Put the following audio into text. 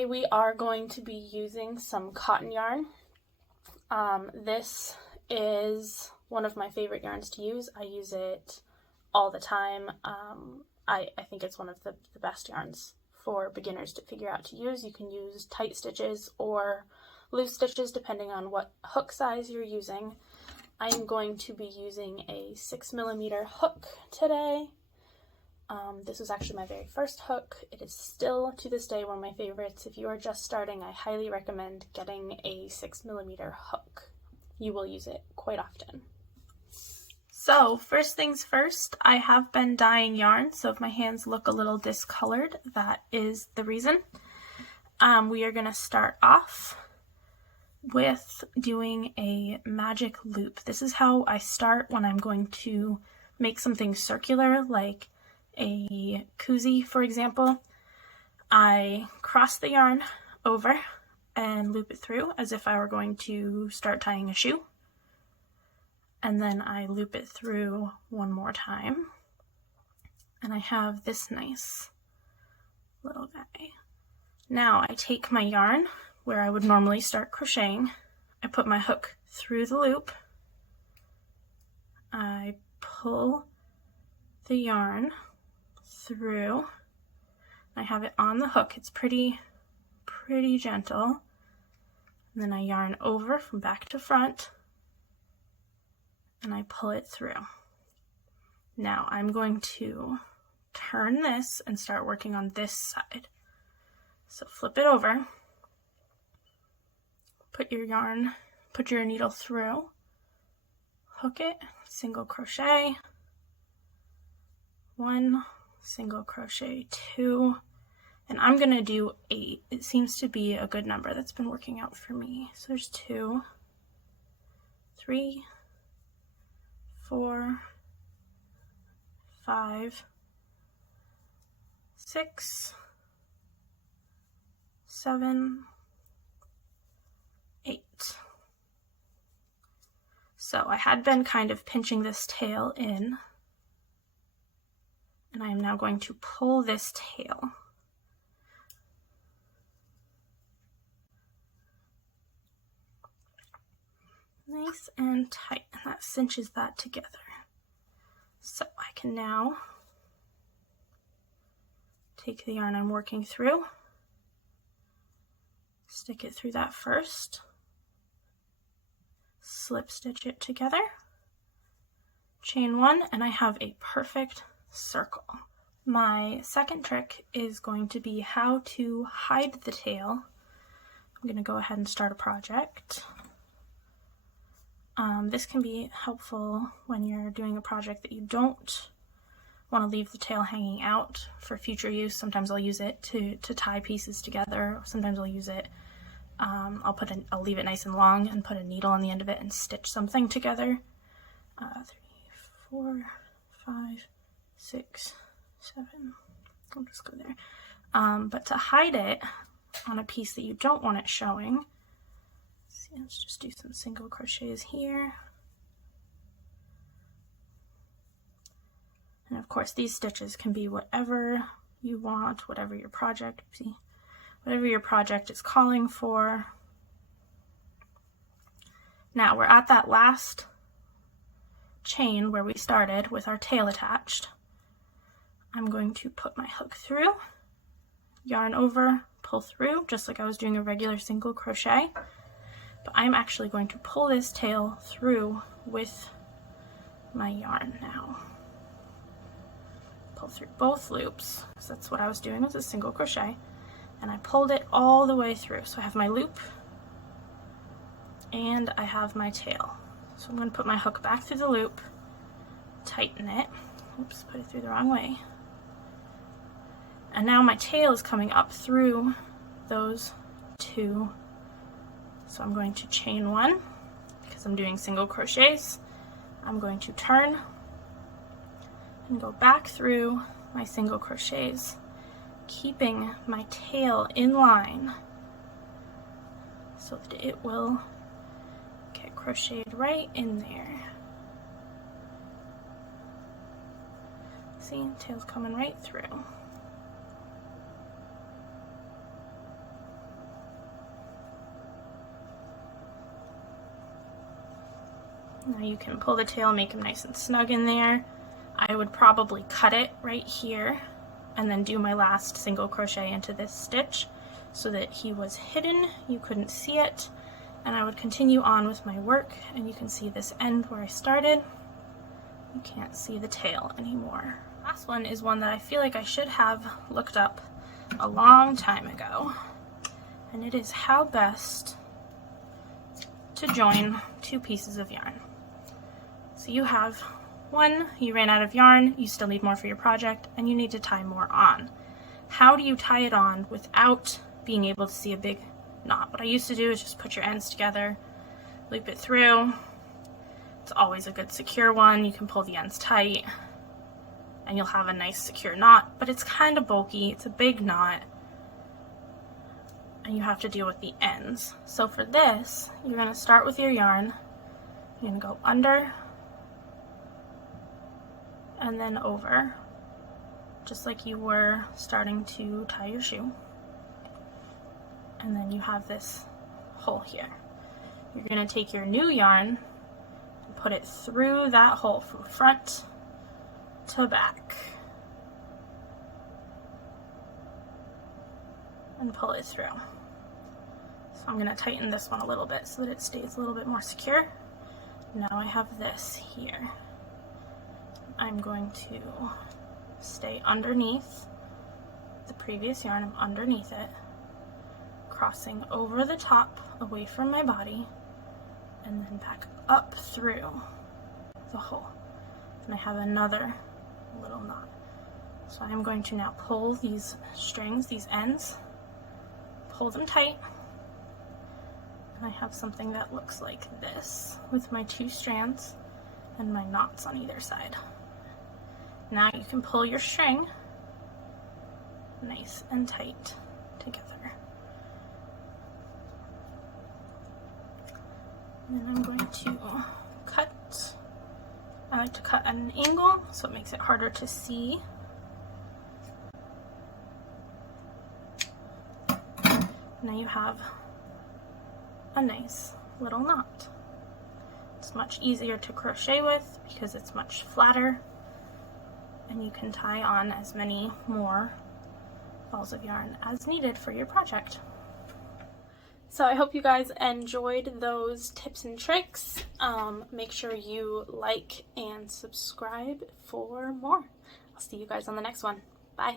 Today we are going to be using some cotton yarn. This is one of my favorite yarns to use. I use it all the time. I think it's one of the best yarns for beginners to figure out to use. You can use tight stitches or loose stitches depending on what hook size you're using. I'm going to be using a 6mm hook today. This was actually my very first hook. It is still to this day one of my favorites. If you are just starting, I highly recommend getting a 6mm hook. You will use it quite often. So first things first, I have been dyeing yarn, so if my hands look a little discolored, that is the reason. We are going to start off with doing a magic loop. This is how I start when I'm going to make something circular, like a koozie, for example. I cross the yarn over and loop it through as if I were going to start tying a shoe. And then I loop it through one more time. And I have this nice little guy. Now I take my yarn where I would normally start crocheting. I put my hook through the loop. I pull the yarn through. I have it on the hook. It's pretty gentle. And then I yarn over from back to front and I pull it through. Now I'm going to turn this and start working on this side. So flip it over, put your needle through, hook it, single crochet, 1, single crochet 2, and I'm gonna do 8. It seems to be a good number that's been working out for me. So there's 2, 3, 4, 5, 6, 7, 8. So I had been kind of pinching this tail in, and I am now going to pull this tail. Nice and tight, and that cinches that together. So I can now take the yarn I'm working through, stick it through that first, slip stitch it together, chain 1, and I have a perfect circle. My second trick is going to be how to hide the tail. I'm going to go ahead and start a project. This can be helpful when you're doing a project that you don't want to leave the tail hanging out for future use. Sometimes I'll use it to tie pieces together. Sometimes I'll use it, I'll leave it nice and long and put a needle on the end of it and stitch something together. 3, 4, 5, 6, 7. I'll just go there. But to hide it on a piece that you don't want it showing, let's just do some single crochets here. And of course these stitches can be whatever you want, whatever your project is calling for. Now we're at that last chain where we started with our tail attached. I'm going to put my hook through, yarn over, pull through, just like I was doing a regular single crochet. But I'm actually going to pull this tail through with my yarn now. Pull through both loops, because that's what I was doing with a single crochet. And I pulled it all the way through. So I have my loop and I have my tail. So I'm going to put my hook back through the loop, tighten it. Oops, put it through the wrong way. And now my tail is coming up through those 2. So I'm going to chain 1 because I'm doing single crochets. I'm going to turn and go back through my single crochets, keeping my tail in line so that it will get crocheted right in there. See, tail's coming right through. Now you can pull the tail, make him nice and snug in there. I would probably cut it right here and then do my last single crochet into this stitch so that he was hidden, you couldn't see it, and I would continue on with my work, and you can see this end where I started. You can't see the tail anymore. Last one is one that I feel like I should have looked up a long time ago, and it is how best to join two pieces of yarn. So you have one, you ran out of yarn, you still need more for your project, and you need to tie more on. How do you tie it on without being able to see a big knot? What I used to do is just put your ends together, loop it through. It's always a good secure one. You can pull the ends tight and you'll have a nice secure knot, but it's kind of bulky. It's a big knot and you have to deal with the ends. So for this, you're going to start with your yarn. You're going to go under and then over, just like you were starting to tie your shoe. And then you have this hole here. You're going to take your new yarn and put it through that hole from front to back and pull it through. So I'm going to tighten this one a little bit so that it stays a little bit more secure. Now I have this here. I'm going to stay underneath the previous yarn. I'm underneath it, crossing over the top away from my body and then back up through the hole. And I have another little knot. So I'm going to now pull these strings, these ends, pull them tight, and I have something that looks like this with my two strands and my knots on either side. Now you can pull your string nice and tight together. And then I'm going to cut. I like to cut at an angle so it makes it harder to see. Now you have a nice little knot. It's much easier to crochet with because it's much flatter, and you can tie on as many more balls of yarn as needed for your project. So I hope you guys enjoyed those tips and tricks. Make sure you like and subscribe for more. I'll see you guys on the next one. Bye.